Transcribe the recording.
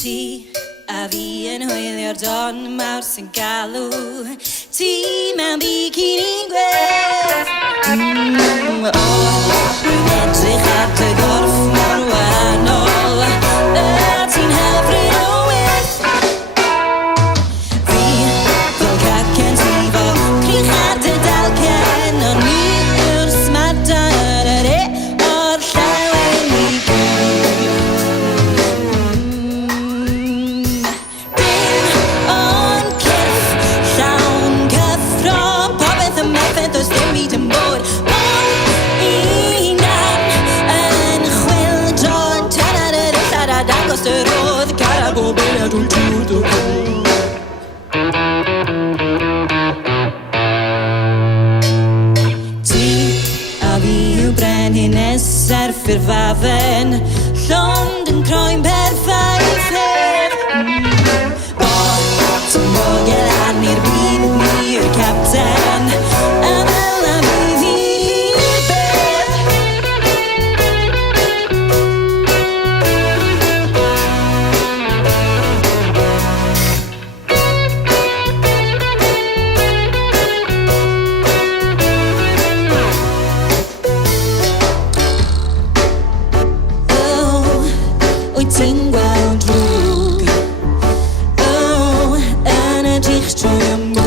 Ti a fi yn hwylio'r don mawr sy'n galw ti mewn bikini'n gwedd. Rwy'n edrych ar dy gorff mor wahanol a ti'n hyfryd o wyth. Fi fel cacen ti fel crych ar dy dalcen, ond ni yw'r smarter yr o'r llawen i gyd. Does dim byd yn bod un am yn chwildro tan ar yr illad a dangos dy rodd cara bob un a dwy'n trwy'r dy rodd. Ti a fi yw brenhines Cyrff i'r fafen, llond yn croen perffaith hef. Ti'n mogel an i'r byd, ni yw'r capten. Wyt ti'n gweld drwg, yn edrych trwy